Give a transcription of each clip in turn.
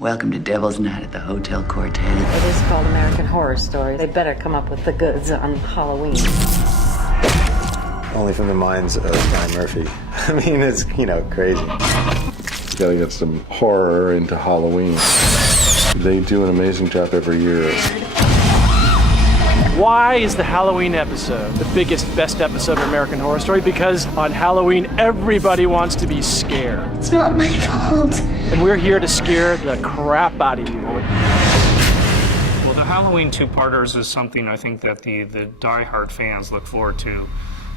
Welcome to Devil's Night at the Hotel Cortez. It is called American Horror Story. They better come up with the goods on Halloween. Only from the minds of Ryan Murphy. I mean, it's, crazy. It's got to get some horror into Halloween. They do an amazing job every year. Why is the Halloween episode the biggest, best episode of American Horror Story? Because on Halloween, everybody wants to be scared. It's not my fault. And we're here to scare the crap out of you. Well, the Halloween two-parters is something I think that the die-hard fans look forward to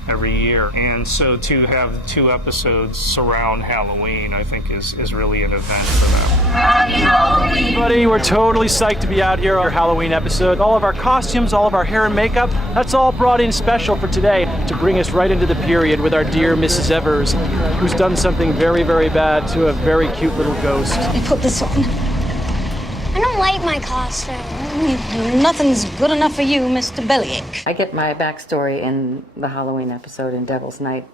every year. And so to have two episodes surround Halloween, I think is really an event for them. Happy Halloween! Everybody, we're totally psyched to be out here on our Halloween episode. All of our costumes, all of our hair and makeup, that's all brought in special for today to bring us right into the period with our dear Mrs. Evers, who's done something very, very bad to a very cute little ghost. I put this on. I don't like my costume. Nothing's good enough for you, Mr. Bellyache. I get my backstory in the Halloween episode in Devil's Night.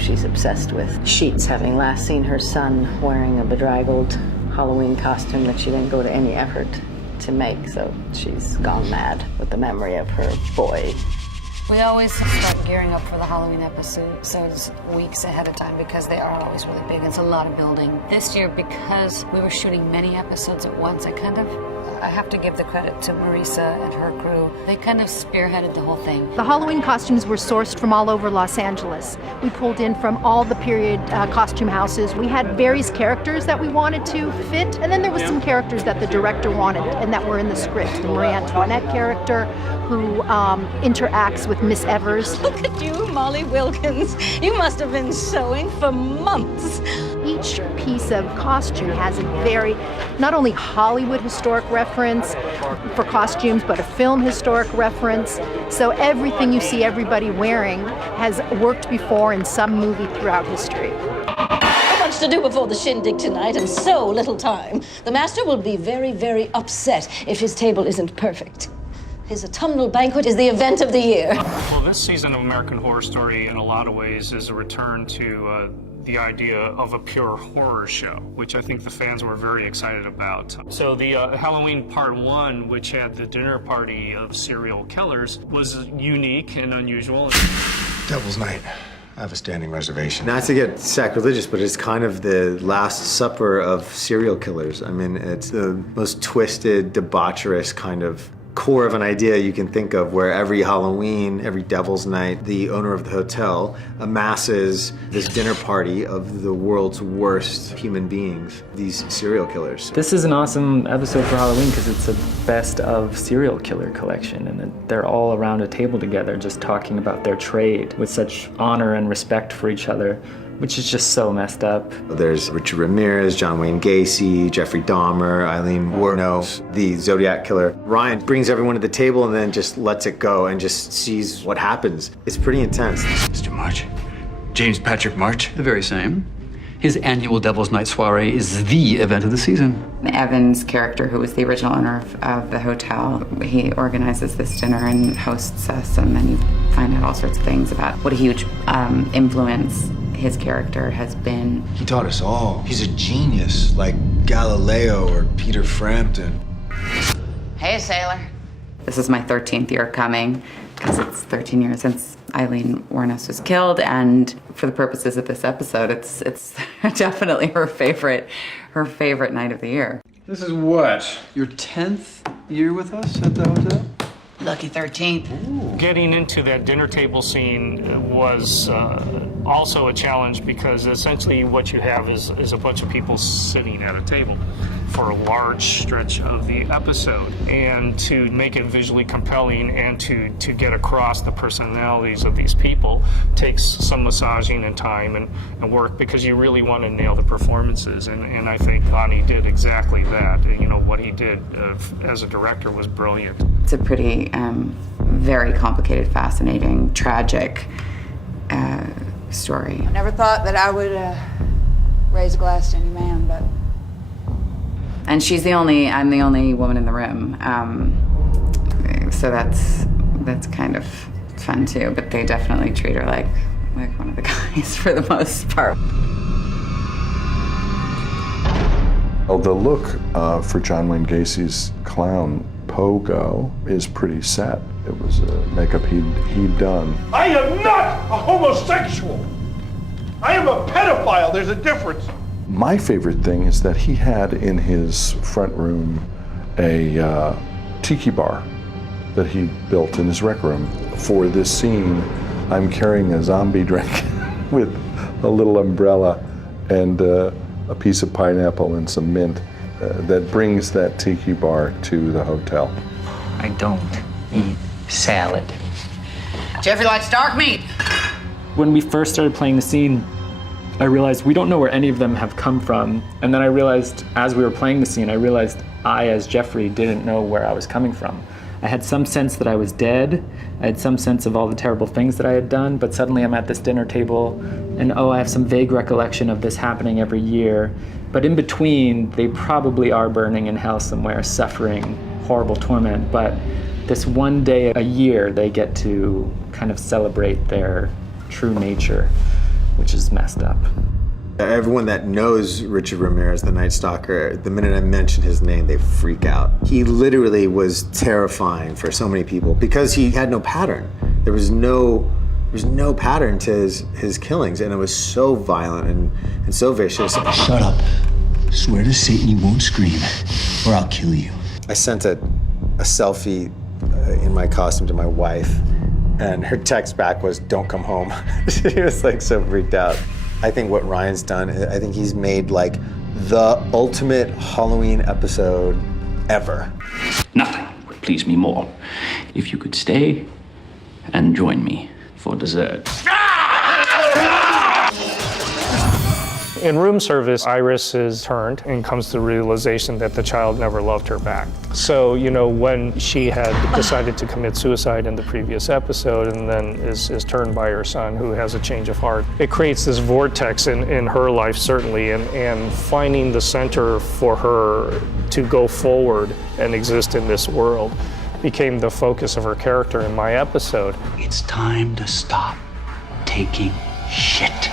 She's obsessed with Sheets, having last seen her son wearing a bedraggled Halloween costume that she didn't go to any effort to make, so she's gone mad with the memory of her boy. We always start gearing up for the Halloween episodes weeks ahead of time because they are always really big. It's a lot of building. This year, because we were shooting many episodes at once, I have to give the credit to Marisa and her crew. They kind of spearheaded the whole thing. The Halloween costumes were sourced from all over Los Angeles. We pulled in from all the period costume houses. We had various characters that we wanted to fit, and then there was some characters that the director wanted and that were in the script. The Marie Antoinette character, who interacts with Miss Evers. Look at you, Molly Wilkins. You must have been sewing for months. Each piece of costume has a very, not only Hollywood historic reference for costumes, but a film historic reference. So everything you see everybody wearing has worked before in some movie throughout history. So much to do before the shindig tonight and so little time. The master will be very, very upset if his table isn't perfect. His autumnal banquet is the event of the year. Well, this season of American Horror Story, in a lot of ways, is a return to the idea of a pure horror show, which I think the fans were very excited about. So the Halloween Part 1, which had the dinner party of serial killers, was unique and unusual. Devil's Night. I have a standing reservation. Not to get sacrilegious, but it's kind of the last supper of serial killers. I mean, it's the most twisted, debaucherous kind of core of an idea you can think of, where every Halloween, every Devil's Night, the owner of the hotel amasses this dinner party of the world's worst human beings, these serial killers. This is an awesome episode for Halloween because it's a best of serial killer collection, and they're all around a table together just talking about their trade with such honor and respect for each other, which is just so messed up. There's Richard Ramirez, John Wayne Gacy, Jeffrey Dahmer, Eileen Wuornos, the Zodiac Killer. Ryan brings everyone to the table and then just lets it go and just sees what happens. It's pretty intense. Mr. March. James Patrick March. The very same. His annual Devil's Night soiree is the event of the season. Evans' character, who was the original owner of the hotel, he organizes this dinner and hosts us, and then you find out all sorts of things about what a huge influence his character has been. He taught us all. He's a genius, like Galileo or Peter Frampton. Hey, sailor. This is my 13th year coming, because it's 13 years since Eileen Wuornos was killed, and for the purposes of this episode, it's definitely her favorite night of the year. This is what? Your 10th year with us at the hotel? Lucky 13th. Ooh. Getting into that dinner table scene was also a challenge because essentially what you have is a bunch of people sitting at a table for a large stretch of the episode. And to make it visually compelling and to get across the personalities of these people takes some massaging and time and work, because you really want to nail the performances. And I think Lonnie did exactly that. You know, what he did as a director was brilliant. It's a pretty very complicated, fascinating, tragic story. I never thought that I would raise a glass to any man, but... And I'm the only woman in the room. So that's kind of fun too, but they definitely treat her like one of the guys for the most part. Well, the look for John Wayne Gacy's clown, Pogo, is pretty set. It was makeup he'd done. I am not a homosexual. I am a pedophile. There's a difference. My favorite thing is that he had in his front room a tiki bar that he built in his rec room. For this scene, I'm carrying a zombie drink with a little umbrella and a piece of pineapple and some mint that brings that tiki bar to the hotel. I don't eat salad. Jeffrey likes dark meat. When we first started playing the scene, I realized we don't know where any of them have come from. And then I realized, as we were playing the scene, I realized I, as Jeffrey, didn't know where I was coming from. I had some sense that I was dead. I had some sense of all the terrible things that I had done, but suddenly I'm at this dinner table and I have some vague recollection of this happening every year. But in between, they probably are burning in hell somewhere, suffering horrible torment. But this one day a year, they get to kind of celebrate their true nature, which is messed up. Everyone that knows Richard Ramirez, the Night Stalker, the minute I mention his name, they freak out. He literally was terrifying for so many people because he had no pattern. There was no pattern to his killings, and it was so violent and so vicious. Shut up. Swear to Satan you won't scream, or I'll kill you. I sent a selfie in my costume to my wife, and her text back was, "Don't come home." She was like so freaked out. I think what Ryan's done, I think he's made like the ultimate Halloween episode ever. Nothing would please me more if you could stay and join me for dessert. In room service, Iris is turned and comes to the realization that the child never loved her back. So, when she had decided to commit suicide in the previous episode and then is turned by her son who has a change of heart, it creates this vortex in her life, certainly, and finding the center for her to go forward and exist in this world became the focus of her character in my episode. It's time to stop taking shit.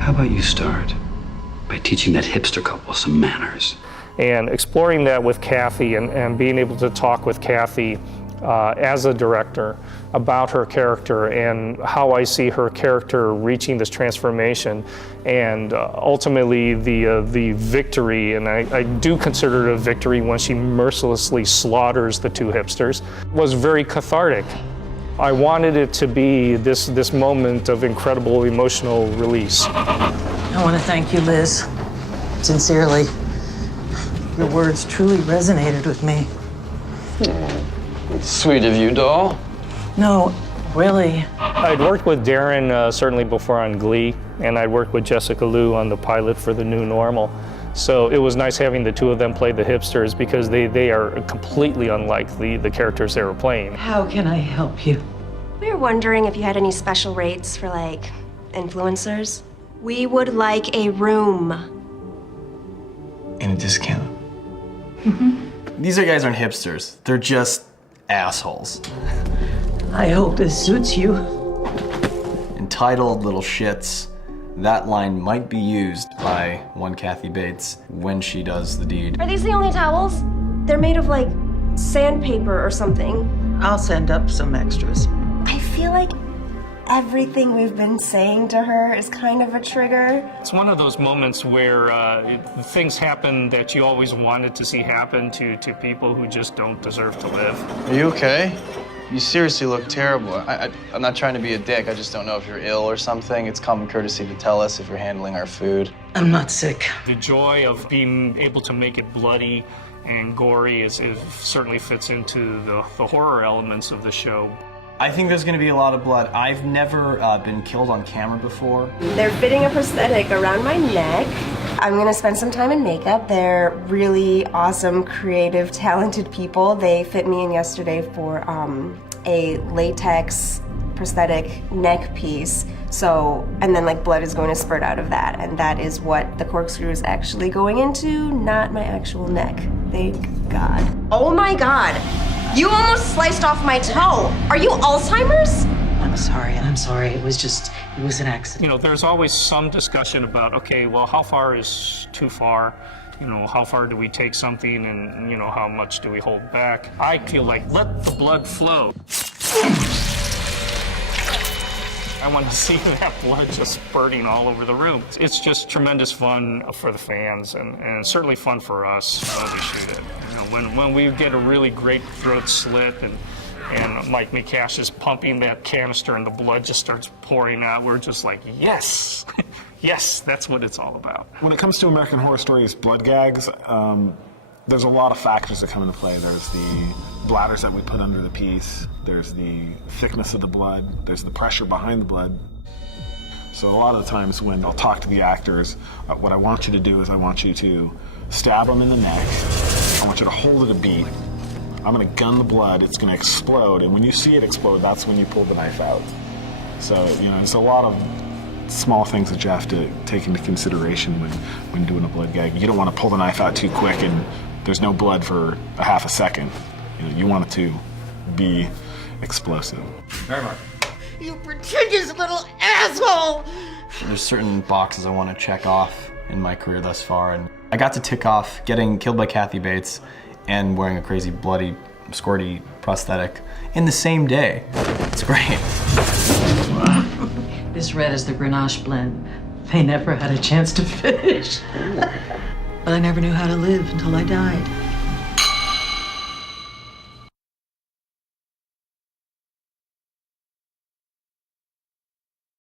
How about you start by teaching that hipster couple some manners? And exploring that with Kathy and being able to talk with Kathy as a director about her character and how I see her character reaching this transformation and ultimately the victory, and I do consider it a victory when she mercilessly slaughters the two hipsters, was very cathartic. I wanted it to be this moment of incredible emotional release. I want to thank you, Liz. Sincerely. Your words truly resonated with me. Sweet of you, doll. No, really. I'd worked with Darren certainly before on Glee, and I'd worked with Jessica Liu on the pilot for The New Normal. So it was nice having the two of them play the hipsters because they are completely unlike the characters they were playing. How can I help you? We were wondering if you had any special rates for, like, influencers. We would like a room. And a discount. These guys aren't hipsters. They're just assholes. I hope this suits you. Entitled little shits. That line might be used by one Kathy Bates when she does the deed. Are these the only towels? They're made of, like, sandpaper or something. I'll send up some extras. I feel like everything we've been saying to her is kind of a trigger. It's one of those moments where things happen that you always wanted to see happen to people who just don't deserve to live. Are you okay? You seriously look terrible. I'm not trying to be a dick. I just don't know if you're ill or something. It's common courtesy to tell us if you're handling our food. I'm not sick. The joy of being able to make it bloody and gory is certainly fits into the horror elements of the show. I think there's going to be a lot of blood. I've never been killed on camera before. They're fitting a prosthetic around my neck. I'm gonna spend some time in makeup. They're really awesome, creative, talented people. They fit me in yesterday for a latex prosthetic neck piece. So, and then like blood is going to spurt out of that. And that is what the corkscrew is actually going into, not my actual neck. Thank God. Oh my God. You almost sliced off my toe. Are you Alzheimer's? I'm sorry. It was an accident. There's always some discussion about, okay, well, how far is too far? You know, how far do we take something and, you know, how much do we hold back? I feel like let the blood flow. I want to see that blood just spurting all over the room. It's just tremendous fun for the fans and certainly fun for us when we shoot it. You know, when we get a really great throat slit and Mike McCash is pumping that canister and the blood just starts pouring out, we're just like, yes, yes, that's what it's all about. When it comes to American Horror Story's blood gags, there's a lot of factors that come into play. There's the bladders that we put under the piece, there's the thickness of the blood, there's the pressure behind the blood. So a lot of the times when I'll talk to the actors, what I want you to do is I want you to stab them in the neck, I want you to hold it a beat, I'm gonna gun the blood, it's gonna explode, and when you see it explode, that's when you pull the knife out. So, you know, there's a lot of small things that you have to take into consideration when doing a blood gag. You don't want to pull the knife out too quick and there's no blood for a half a second. You know, you want it to be explosive. Very much. You pretentious little asshole! There's certain boxes I want to check off in my career thus far, and I got to tick off getting killed by Kathy Bates and wearing a crazy bloody squirty prosthetic in the same day. It's great. This red is the Grenache blend. They never had a chance to finish. But I never knew how to live until I died.